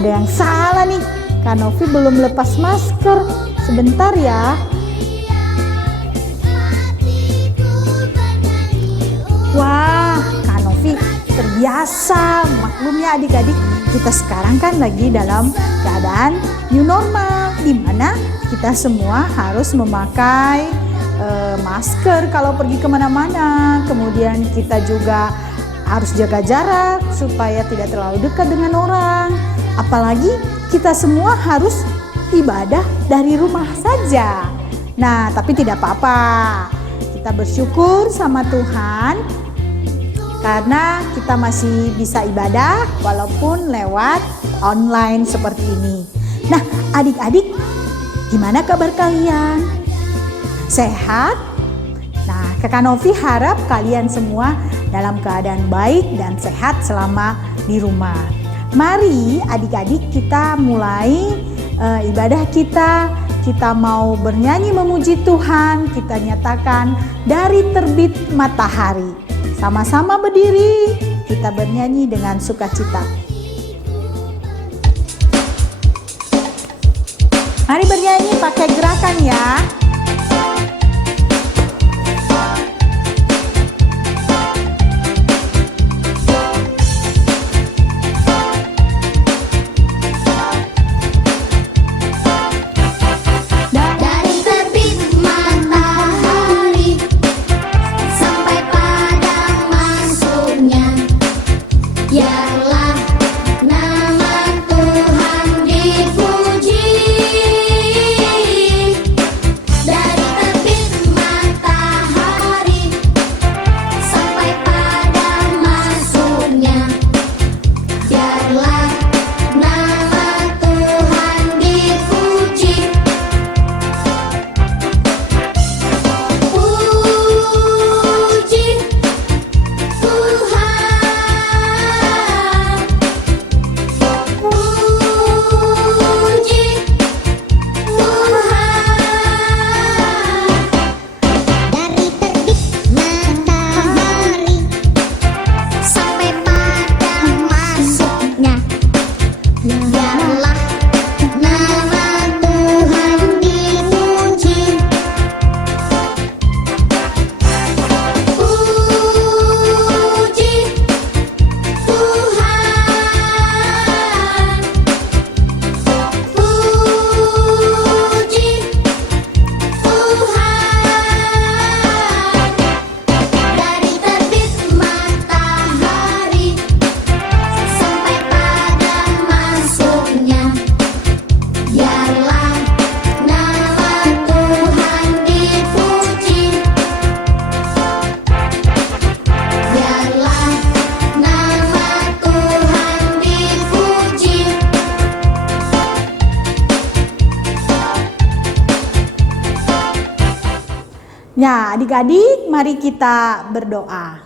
ada yang salah nih. Kak Novi belum lepas masker. Sebentar ya. Wah, Kak Novi terbiasa. Maklum ya adik-adik, kita sekarang kan lagi dalam keadaan new normal, di mana kita semua harus memakai masker kalau pergi kemana-mana. Kemudian kita juga harus jaga jarak supaya tidak terlalu dekat dengan orang. Apalagi kita semua harus ibadah dari rumah saja. Nah, tapi tidak apa-apa. Kita bersyukur sama Tuhan karena kita masih bisa ibadah walaupun lewat online seperti ini. Nah, adik-adik, gimana kabar kalian? Sehat? Nah, Kakak Novi harap kalian semua dalam keadaan baik dan sehat selama di rumah. Mari adik-adik kita mulai ibadah kita. Kita mau bernyanyi memuji Tuhan, kita nyatakan dari terbit matahari. Sama-sama berdiri, kita bernyanyi dengan sukacita. Mari bernyanyi pakai gerakan ya. Ya, adik-adik, mari kita berdoa.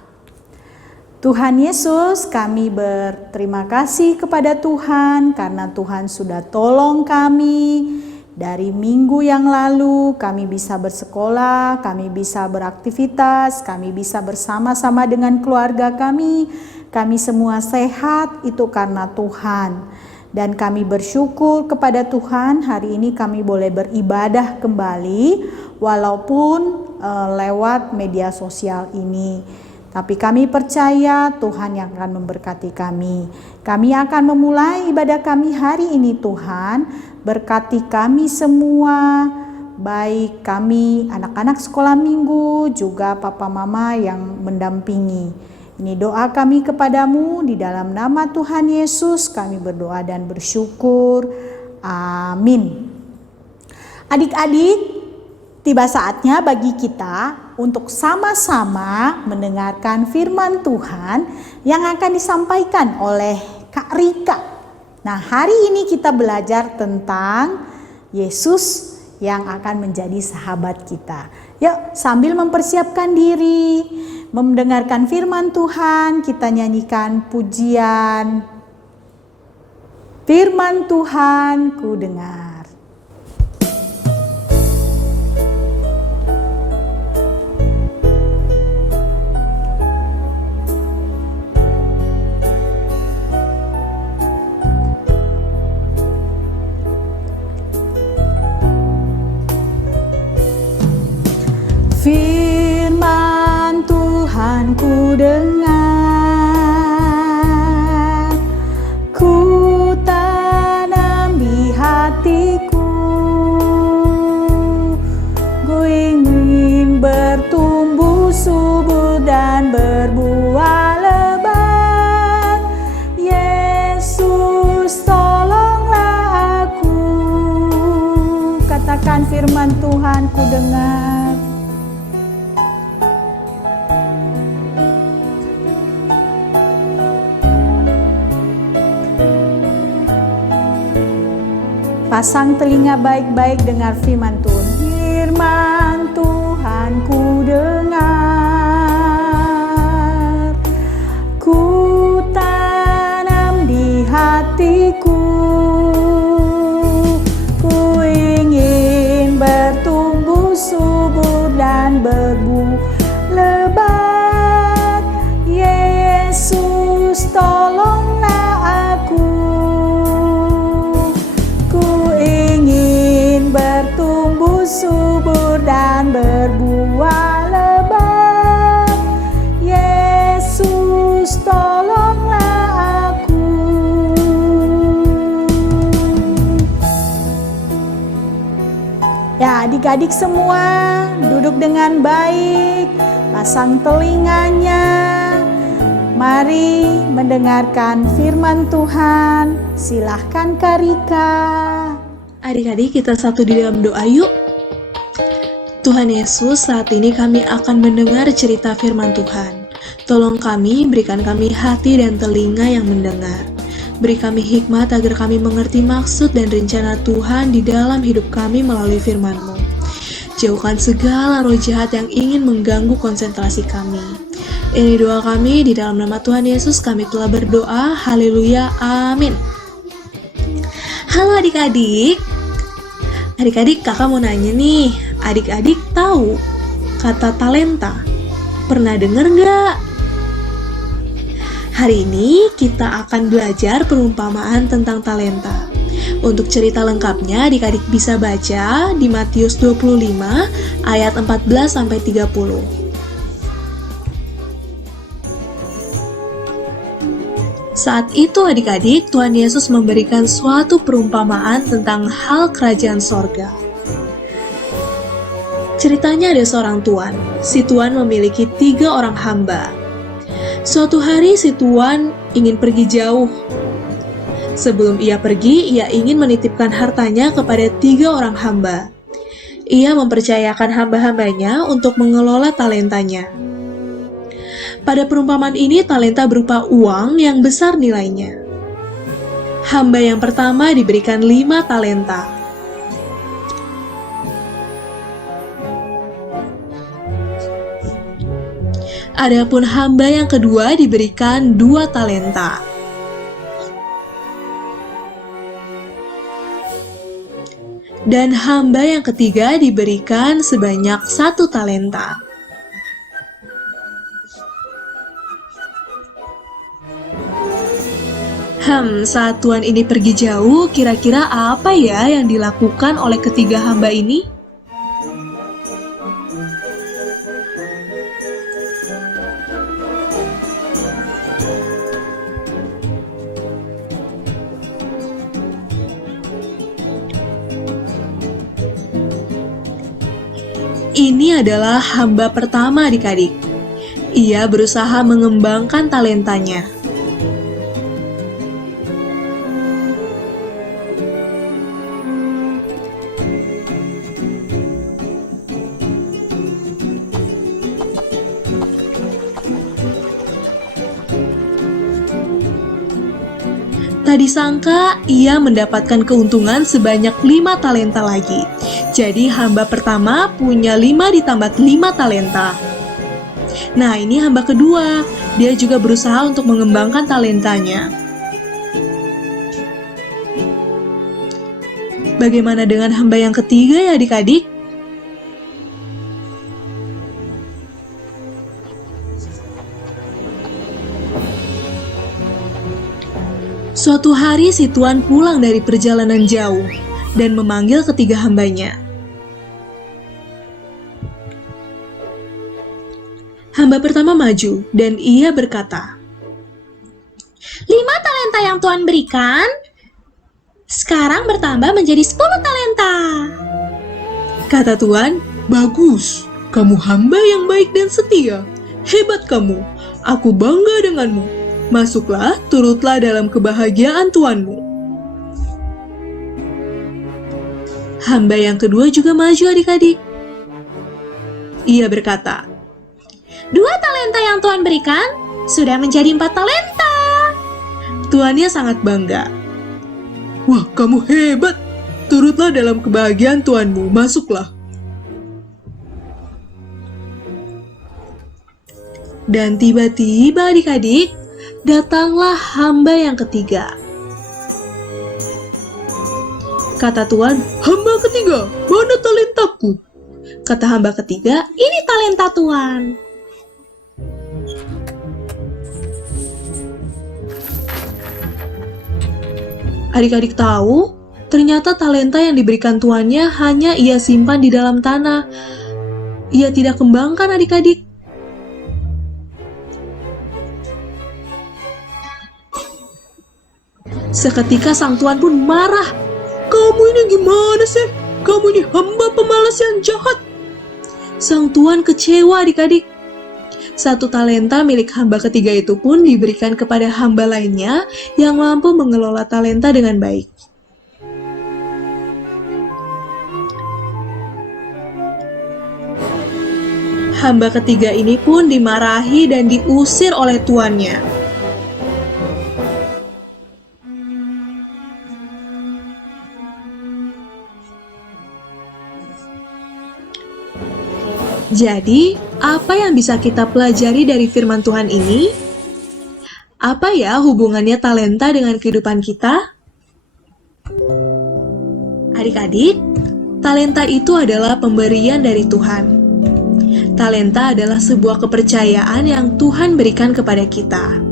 Tuhan Yesus, kami berterima kasih kepada Tuhan karena Tuhan sudah tolong kami. Dari minggu yang lalu kami bisa bersekolah, kami bisa beraktivitas, kami bisa bersama-sama dengan keluarga kami. Kami semua sehat, itu karena Tuhan. Dan kami bersyukur kepada Tuhan, hari ini kami boleh beribadah kembali walaupun lewat media sosial ini. Tapi kami percaya Tuhan yang akan memberkati kami. Kami akan memulai ibadah kami hari ini Tuhan. Berkati kami semua, baik kami anak-anak sekolah minggu, juga papa mama yang mendampingi. Ini doa kami kepadamu, di dalam nama Tuhan Yesus kami berdoa dan bersyukur. Amin. Adik-adik, tiba saatnya bagi kita untuk sama-sama mendengarkan firman Tuhan yang akan disampaikan oleh Kak Rika. Nah, hari ini kita belajar tentang Yesus yang akan menjadi sahabat kita. Yuk, sambil mempersiapkan diri, mendengarkan firman Tuhan, kita nyanyikan pujian. Firman Tuhan ku dengar. dengar, ku tanam di hatiku. Ku ingin bertumbuh subur dan berbuah lebat. Yesus, tolonglah aku. Katakan firman Tuhan, ku dengar. Pasang telinga baik-baik dengar firman Tuhan. Firman Tuhan ku dengar, ku tanam di hatiku. Ku ingin bertumbuh subur dan berbuah lebat. Yesus, tolonglah aku. Bertumbuh subur dan berbuah lebat. Yesus, tolonglah aku. Ya, adik-adik semua duduk dengan baik, pasang telinganya. Mari mendengarkan firman Tuhan. Silahkan Kak Rika. Adik-adik, kita satu di dalam doa yuk. Tuhan Yesus, saat ini kami akan mendengar cerita firman Tuhan. Tolong kami, berikan kami hati dan telinga yang mendengar. Beri kami hikmat agar kami mengerti maksud dan rencana Tuhan di dalam hidup kami melalui firman-Mu. Jauhkan segala roh jahat yang ingin mengganggu konsentrasi kami. Ini doa kami, di dalam nama Tuhan Yesus kami telah berdoa. Haleluya, amin. Halo adik-adik. Adik-adik, kakak mau nanya nih, adik-adik tahu kata talenta? Pernah dengar nggak? Hari ini kita akan belajar perumpamaan tentang talenta. Untuk cerita lengkapnya, adik-adik bisa baca di Matius 25 ayat 14-30. Saat itu adik-adik, Tuhan Yesus memberikan suatu perumpamaan tentang hal kerajaan sorga. Ceritanya ada seorang tuan. Si tuan memiliki 3 orang hamba. Suatu hari si tuan ingin pergi jauh. Sebelum ia pergi, ia ingin menitipkan hartanya kepada 3 orang hamba. Ia mempercayakan hamba-hambanya untuk mengelola talentanya. Pada perumpamaan ini, talenta berupa uang yang besar nilainya. Hamba yang pertama diberikan 5 talenta. Adapun hamba yang kedua diberikan 2 talenta. Dan hamba yang ketiga diberikan sebanyak 1 talenta. Saat tuan ini pergi jauh, kira-kira apa ya yang dilakukan oleh ketiga hamba ini? Ini adalah hamba pertama adik-adik. Ia berusaha mengembangkan talentanya. Tak disangka, ia mendapatkan keuntungan sebanyak 5 talenta lagi. Jadi hamba pertama punya 5 ditambah 5 talenta. Nah, ini hamba kedua. Dia juga berusaha untuk mengembangkan talentanya. Bagaimana dengan hamba yang ketiga ya adik-adik? Suatu hari si tuan pulang dari perjalanan jauh dan memanggil ketiga hambanya. Hamba Hamba pertama maju dan ia berkata, 5 talenta yang Tuhan berikan sekarang bertambah menjadi 10 talenta. Kata Tuhan, bagus, kamu hamba yang baik dan setia. Hebat kamu, aku bangga denganmu. Masuklah, turutlah dalam kebahagiaan Tuanmu. Hamba yang kedua juga maju adik-adik. Ia berkata, 2 talenta yang Tuhan berikan sudah menjadi 4 talenta. tuannya sangat bangga. Wah, kamu hebat. Turutlah dalam kebahagiaan Tuanmu, masuklah. Dan tiba-tiba adik-adik, datanglah hamba yang ketiga. Kata Tuhan, hamba ketiga, mana talentaku? Kata hamba ketiga, Ini talenta Tuhan. adik-adik tahu, ternyata talenta yang diberikan tuannya hanya ia simpan di dalam tanah. Ia tidak kembangkan adik-adik. Seketika sang tuan pun marah. Kamu ini gimana sih? Kamu ini hamba pemalas yang jahat. Sang tuan kecewa adik-adik. 1 talenta milik hamba ketiga itu pun diberikan kepada hamba lainnya yang mampu mengelola talenta dengan baik. Hamba ketiga ini pun dimarahi dan diusir oleh tuannya. Jadi, apa yang bisa kita pelajari dari firman Tuhan ini? Apa ya hubungannya talenta dengan kehidupan kita? Adik-adik, talenta itu adalah pemberian dari Tuhan. Talenta adalah sebuah kepercayaan yang Tuhan berikan kepada kita.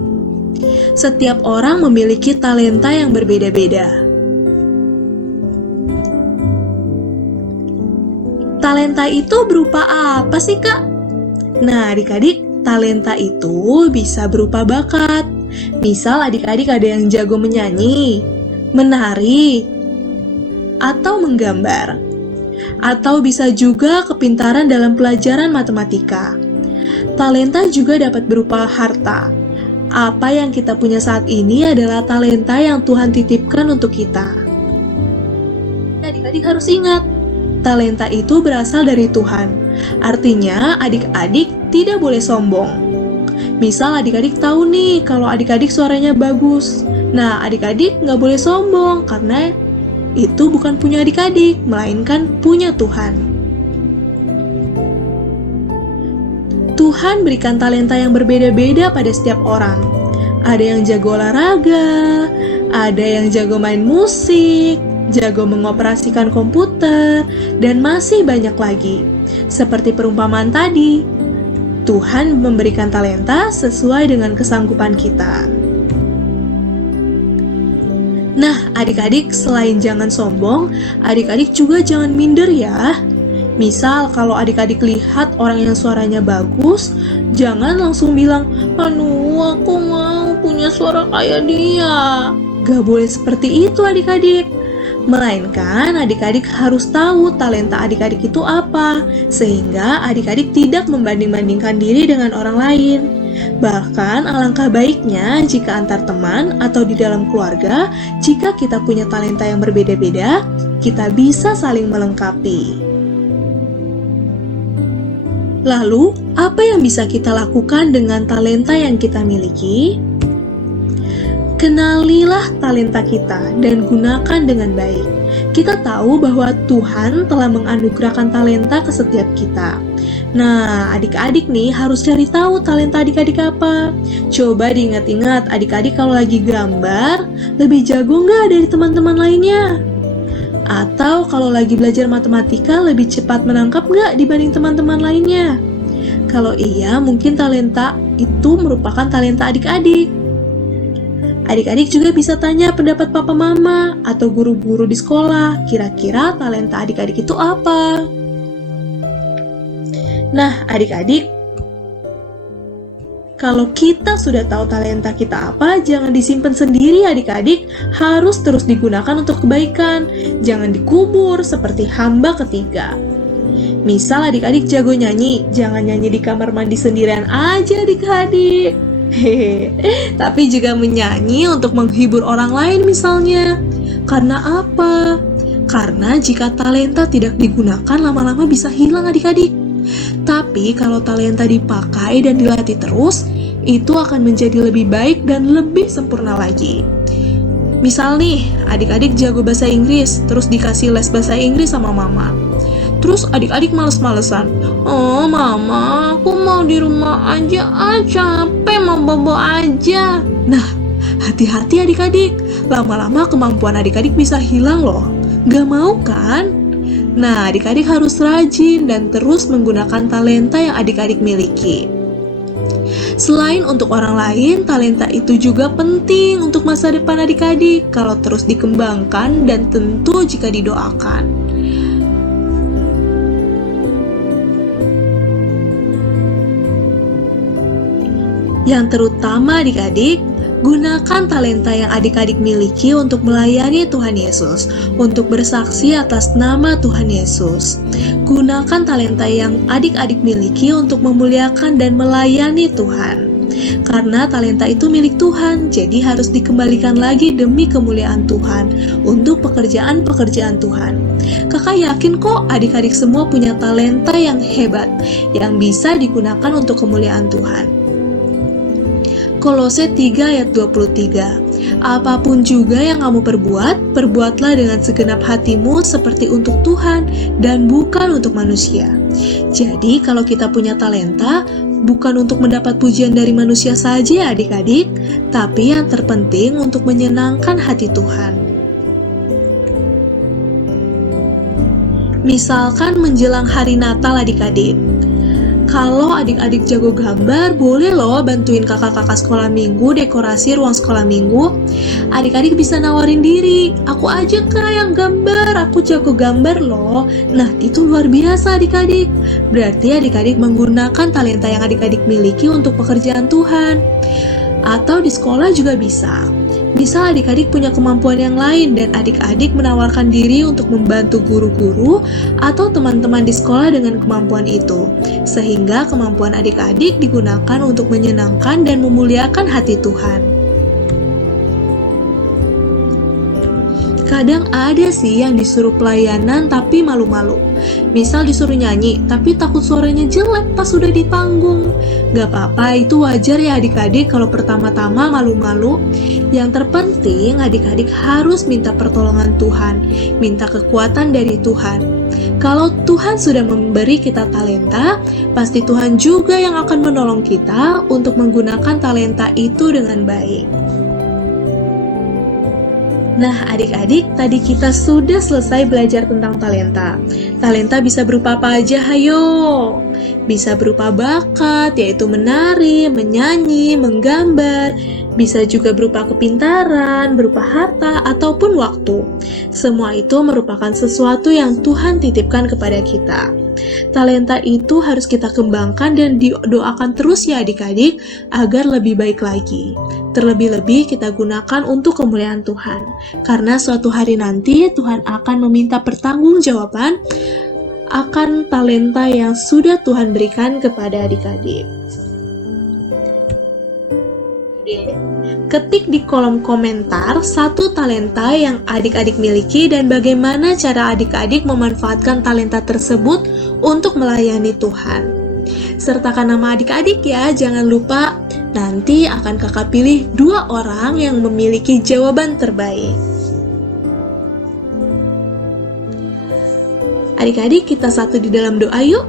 Setiap orang memiliki talenta yang berbeda-beda. Talenta itu berupa apa sih, Kak? Nah, adik-adik, talenta itu bisa berupa bakat. Misal adik-adik ada yang jago menyanyi, menari, atau menggambar. Atau bisa juga kepintaran dalam pelajaran matematika. Talenta juga dapat berupa harta. Apa yang kita punya saat ini adalah talenta yang Tuhan titipkan untuk kita. Adik-adik harus ingat, talenta itu berasal dari Tuhan. Artinya, adik-adik tidak boleh sombong. Misal adik-adik tahu nih kalau adik-adik suaranya bagus. Nah, adik-adik nggak boleh sombong karena itu bukan punya adik-adik, melainkan punya Tuhan. Tuhan berikan talenta yang berbeda-beda pada setiap orang. Ada yang jago olahraga, ada yang jago main musik, jago mengoperasikan komputer, dan masih banyak lagi. Seperti perumpamaan tadi, Tuhan memberikan talenta sesuai dengan kesanggupan kita. Nah, adik-adik selain jangan sombong, adik-adik juga jangan minder ya. Misal kalau adik-adik lihat orang yang suaranya bagus, jangan langsung bilang, "Aduh, aku mau punya suara kayak dia." Gak boleh seperti itu adik-adik. Melainkan adik-adik harus tahu talenta adik-adik itu apa, sehingga adik-adik tidak membanding-bandingkan diri dengan orang lain. Bahkan alangkah baiknya jika antar teman atau di dalam keluarga, jika kita punya talenta yang berbeda-beda, kita bisa saling melengkapi. Lalu, apa yang bisa kita lakukan dengan talenta yang kita miliki? Kenalilah talenta kita dan gunakan dengan baik. Kita tahu bahwa Tuhan telah menganugerahkan talenta ke setiap kita. Nah, adik-adik nih harus cari tahu talenta adik-adik apa. Coba diingat-ingat, adik-adik kalau lagi gambar, lebih jago nggak dari teman-teman lainnya? Atau kalau lagi belajar matematika, lebih cepat menangkap nggak dibanding teman-teman lainnya? Kalau iya, mungkin talenta itu merupakan talenta adik-adik. Adik-adik juga bisa tanya pendapat papa mama atau guru-guru di sekolah, kira-kira talenta adik-adik itu apa? Nah, adik-adik, Kalau kita sudah tahu talenta kita apa, jangan disimpan sendiri adik-adik, harus terus digunakan untuk kebaikan. Jangan dikubur seperti hamba ketiga. Misal adik-adik jago nyanyi, jangan nyanyi di kamar mandi sendirian aja adik-adik. Tapi juga menyanyi untuk menghibur orang lain misalnya. Karena apa? Karena jika talenta tidak digunakan, lama-lama bisa hilang adik-adik. Tapi kalau talenta dipakai dan dilatih terus, itu akan menjadi lebih baik dan lebih sempurna lagi. Misal nih, adik-adik jago bahasa Inggris, terus dikasih les bahasa Inggris sama mama. Terus adik-adik males-malesan. Oh mama, aku mau di rumah aja, capek mau bobo aja. Nah, hati-hati adik-adik, lama-lama kemampuan adik-adik bisa hilang loh. Gak mau kan? Nah, adik-adik harus rajin dan terus menggunakan talenta yang adik-adik miliki. Selain untuk orang lain, talenta itu juga penting untuk masa depan adik-adik kalau terus dikembangkan dan tentu jika didoakan. Yang terutama adik-adik, gunakan talenta yang adik-adik miliki untuk melayani Tuhan Yesus, untuk bersaksi atas nama Tuhan Yesus. Gunakan talenta yang adik-adik miliki untuk memuliakan dan melayani Tuhan. Karena talenta itu milik Tuhan, jadi harus dikembalikan lagi demi kemuliaan Tuhan, untuk pekerjaan-pekerjaan Tuhan. Kakak yakin kok adik-adik semua punya talenta yang hebat, yang bisa digunakan untuk kemuliaan Tuhan. Kolose 3 ayat 23. Apapun juga yang kamu perbuat, perbuatlah dengan segenap hatimu seperti untuk Tuhan dan bukan untuk manusia. Jadi kalau kita punya talenta, bukan untuk mendapat pujian dari manusia saja adik-adik, tapi yang terpenting untuk menyenangkan hati Tuhan. Misalkan menjelang hari Natal adik-adik. Kalau adik-adik jago gambar, boleh loh bantuin kakak-kakak sekolah minggu dekorasi ruang sekolah minggu. Adik-adik bisa nawarin diri, aku aja kak yang gambar, aku jago gambar loh. Nah, itu luar biasa adik-adik. Berarti adik-adik menggunakan talenta yang adik-adik miliki untuk pekerjaan Tuhan. Atau di sekolah juga bisa. Misal adik-adik punya kemampuan yang lain dan adik-adik menawarkan diri untuk membantu guru-guru atau teman-teman di sekolah dengan kemampuan itu. Sehingga kemampuan adik-adik digunakan untuk menyenangkan dan memuliakan hati Tuhan. Kadang ada sih yang disuruh pelayanan tapi malu-malu. Misal disuruh nyanyi tapi takut suaranya jelek pas sudah di panggung. Gak apa-apa, itu wajar ya adik-adik kalau pertama-tama malu-malu. Yang terpenting adik-adik harus minta pertolongan Tuhan, minta kekuatan dari Tuhan. Kalau Tuhan sudah memberi kita talenta, pasti Tuhan juga yang akan menolong kita untuk menggunakan talenta itu dengan baik. Nah adik-adik, tadi kita sudah selesai belajar tentang talenta. Talenta bisa berupa apa aja, hayo? Bisa berupa bakat, yaitu menari, menyanyi, menggambar. Bisa juga berupa kepintaran, berupa harta, ataupun waktu. Semua itu merupakan sesuatu yang Tuhan titipkan kepada kita. Talenta itu harus kita kembangkan dan didoakan terus ya adik-adik, agar lebih baik lagi. Terlebih-lebih kita gunakan untuk kemuliaan Tuhan. Karena suatu hari nanti Tuhan akan meminta pertanggungjawaban akan talenta yang sudah Tuhan berikan kepada adik-adik. Ketik di kolom komentar satu talenta yang adik-adik miliki dan bagaimana cara adik-adik memanfaatkan talenta tersebut untuk melayani Tuhan. Sertakan nama adik-adik ya, jangan lupa. Nanti akan kakak pilih 2 orang yang memiliki jawaban terbaik. Adik-adik, kita satu di dalam doa yuk.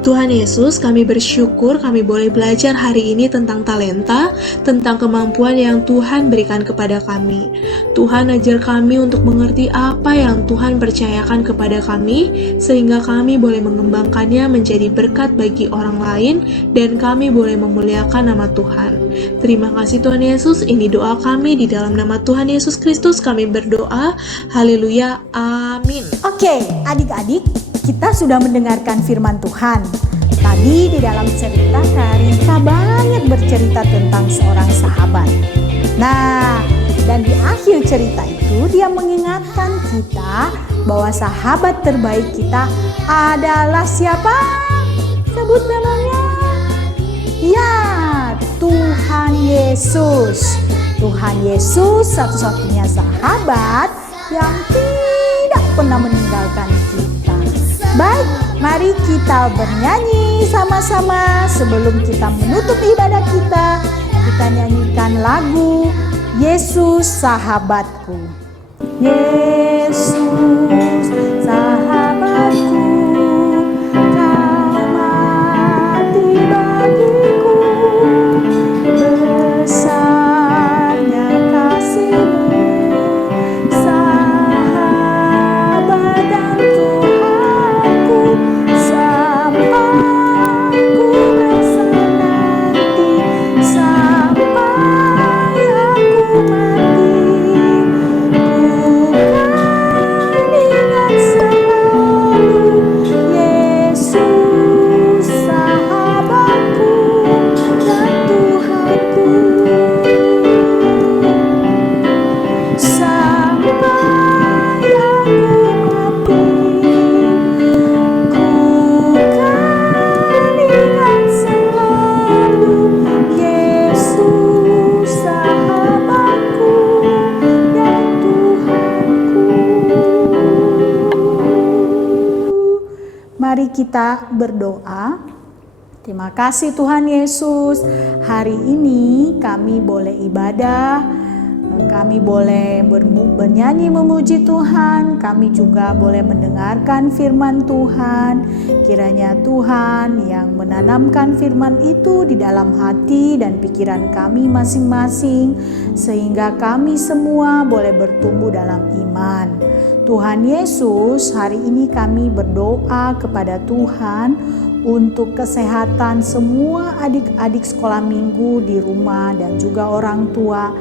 Tuhan Yesus, kami bersyukur kami boleh belajar hari ini tentang talenta, tentang kemampuan yang Tuhan berikan kepada kami. Tuhan ajar kami untuk mengerti apa yang Tuhan percayakan kepada kami, sehingga kami boleh mengembangkannya menjadi berkat bagi orang lain, dan kami boleh memuliakan nama Tuhan. Terima kasih Tuhan Yesus, ini doa kami di dalam nama Tuhan Yesus Kristus kami berdoa. Haleluya, amin. Oke, adik-adik, kita sudah mendengarkan firman Tuhan. Tadi di dalam cerita Kak Rika banyak bercerita tentang seorang sahabat. Nah, dan di akhir cerita itu dia mengingatkan kita bahwa sahabat terbaik kita adalah siapa? Sebut namanya. Ya, Tuhan Yesus. Tuhan Yesus satu-satunya sahabat yang tidak pernah meninggalkan kita. Baik, mari kita bernyanyi sama-sama sebelum kita menutup ibadah kita. Kita nyanyikan lagu Yesus Sahabatku. Yesus sahabatku, kau mati bagiku, besarnya kasih-Mu, sahabat dan Tuhanku, sampai ku besar nanti, sampai aku mati. Mari kita berdoa. Terima kasih Tuhan Yesus. Hari ini kami boleh ibadah, kami boleh bernyanyi memuji Tuhan, kami juga boleh mendengarkan firman Tuhan. Kiranya Tuhan yang menanamkan firman itu di dalam hati dan pikiran kami masing-masing, sehingga kami semua boleh bertumbuh dalam iman. Tuhan Yesus, hari ini kami berdoa kepada Tuhan untuk kesehatan semua adik-adik sekolah minggu di rumah dan juga orang tua.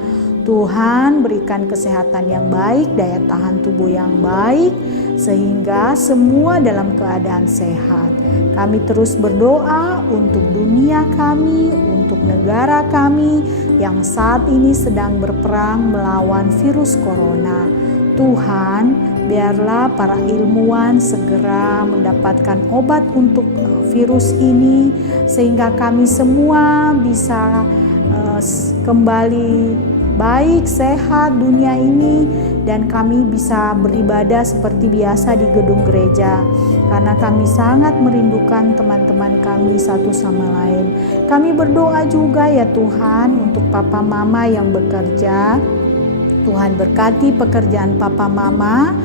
Tuhan berikan kesehatan yang baik, daya tahan tubuh yang baik, sehingga semua dalam keadaan sehat. Kami terus berdoa untuk dunia kami, untuk negara kami yang saat ini sedang berperang melawan virus corona. Tuhan, biarlah para ilmuwan segera mendapatkan obat untuk virus ini, sehingga kami semua bisa kembali baik, sehat dunia ini, dan kami bisa beribadah seperti biasa di gedung gereja, karena kami sangat merindukan teman-teman kami satu sama lain. Kami berdoa juga ya Tuhan untuk papa mama yang bekerja. Tuhan berkati pekerjaan papa mama,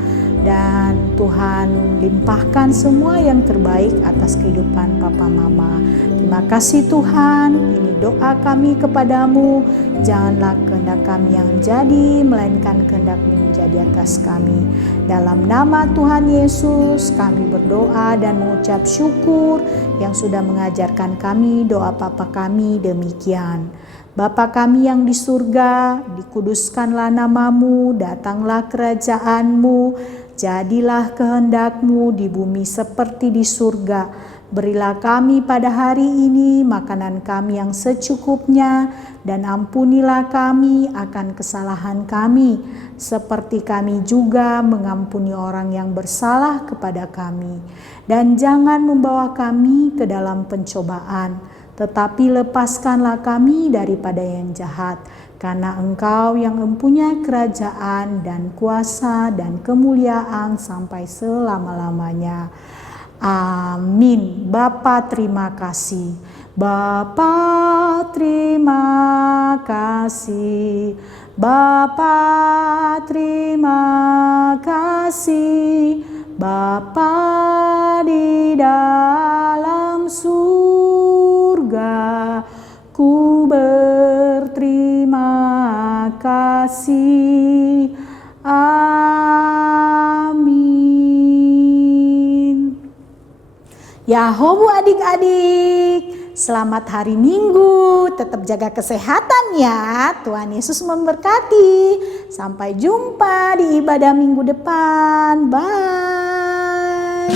dan Tuhan limpahkan semua yang terbaik atas kehidupan papa mama. Terima kasih Tuhan, ini doa kami kepadamu. Janganlah kehendak kami yang jadi, melainkan kehendak-Mu yang jadi atas kami. Dalam nama Tuhan Yesus kami berdoa dan mengucap syukur yang sudah mengajarkan kami doa Bapa kami demikian. Bapa kami yang di surga, dikuduskanlah nama-Mu, datanglah kerajaan-Mu, jadilah kehendak-Mu di bumi seperti di surga. Berilah kami pada hari ini makanan kami yang secukupnya, dan ampunilah kami akan kesalahan kami, seperti kami juga mengampuni orang yang bersalah kepada kami. Dan jangan membawa kami ke dalam pencobaan, tetapi lepaskanlah kami daripada yang jahat, karena Engkau yang mempunyai kerajaan dan kuasa dan kemuliaan sampai selama-lamanya. Amin. Bapa terima kasih. Bapa terima kasih. Bapa terima kasih. Bapa di dalam surga, ku berterima kasih. Amin. Yahobu adik-adik, selamat hari Minggu. Tetap jaga kesehatan ya. Tuhan Yesus memberkati. Sampai jumpa di ibadah minggu depan. Bye.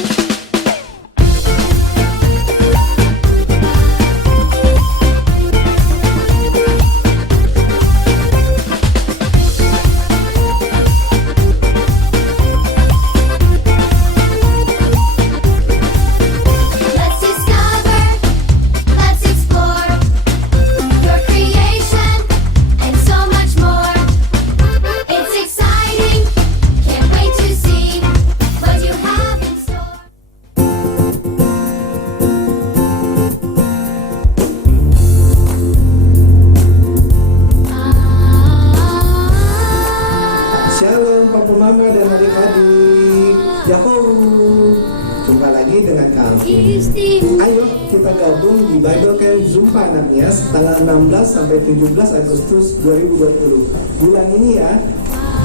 Yohana dan adik-adik. Yahoo! Jumpa lagi dengan kami. Ayo kita gabung di Bible Camp Zumpa Ananias tanggal 16 sampai 17 Agustus 2020. Bulan ini ya.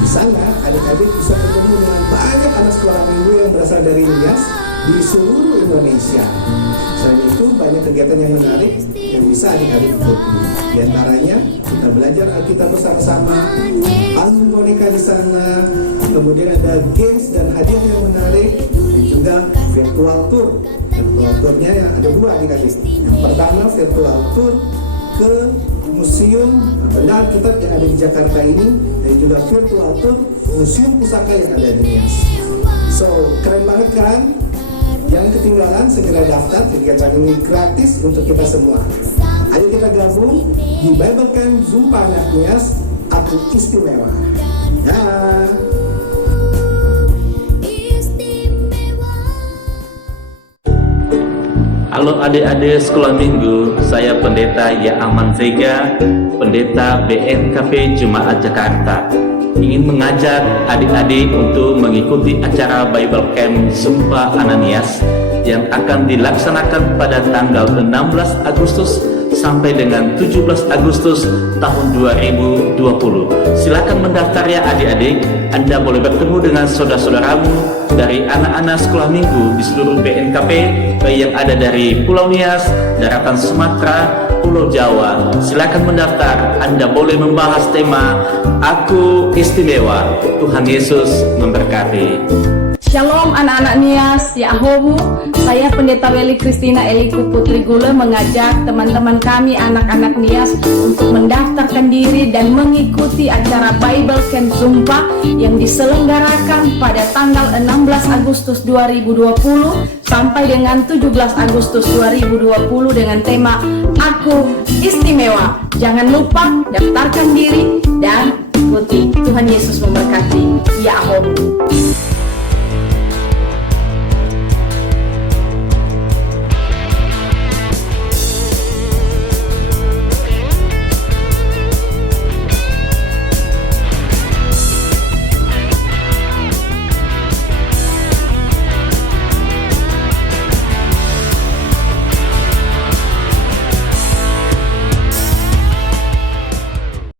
Di sana adik-adik bisa bertemu dengan banyak anak sekolah minggu yang berasal dari Nias di seluruh Indonesia. Selain itu banyak kegiatan yang menarik yang bisa adik-adik ikuti. Di antaranya kita belajar Alkitab bersama-sama, angin boneka di sana, kemudian ada games dan hadiah yang menarik, dan juga virtual tour. Virtual tournya yang ada dua adik-adik. Yang pertama virtual tour ke museum benda Alkitab yang ada di Jakarta ini, dan juga virtual tour museum pusaka yang ada di Nias. So keren banget kan? Jangan ketinggalan, segera daftar. Kegiatan ini gratis untuk kita semua. Ayo kita gabung di Bible Camp Zumpa Ananias. Aku istimewa. Ya. Halo adik-adik sekolah minggu, saya Pendeta Yaaman Zega, Pendeta BNKP Jemaat Jakarta. Ingin mengajak adik-adik untuk mengikuti acara Bible Camp Zumpa Ananias yang akan dilaksanakan pada tanggal 16 Agustus sampai dengan 17 Agustus tahun 2020. Silakan mendaftar ya adik-adik. Anda boleh bertemu dengan saudara-saudaramu dari anak-anak sekolah minggu di seluruh BNKP yang ada dari Pulau Nias, daratan Sumatera, Pulau Jawa. Silakan mendaftar. Anda boleh membahas tema Aku Istimewa. Tuhan Yesus memberkati. Shalom anak-anak Nias, Yahobu. Saya Pendeta Weli Kristina Eliku Putri Gule mengajak teman-teman kami anak-anak Nias untuk mendaftarkan diri dan mengikuti acara Bible Camp Zumpa yang diselenggarakan pada tanggal 16 Agustus 2020 sampai dengan 17 Agustus 2020 dengan tema Aku Istimewa. Jangan lupa daftarkan diri dan ikuti. Tuhan Yesus memberkati. Yahobu.